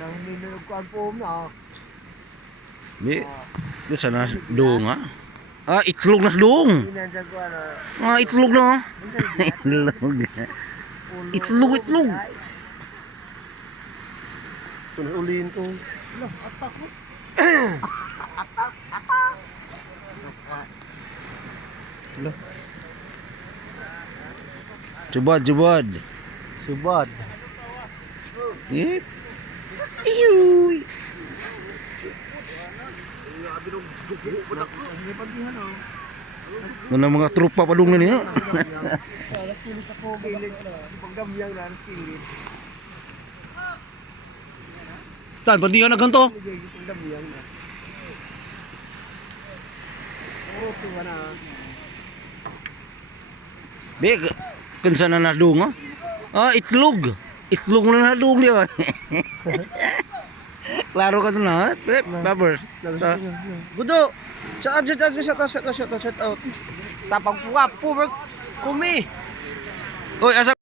Nang ninukuan po na. Di. Di sana dong ah. Ah, itlog na dong. Inandiyan ko ano. Ah, itlog na. Itlog. Itlog. Tunay ulihin to. Lah, atak ko. Lah. Jubad. Subad. Ip. Iyuy. Mana mga trupa pa dong na niya. Tan, pati yan na ganito. Bek, kansa na nadung ah? Ah, itlog. Itlog na nadung dia. Klaro ka na, Pep, Babers. Gudo. Shut out. Tapang puwa po kumi. Oy, asa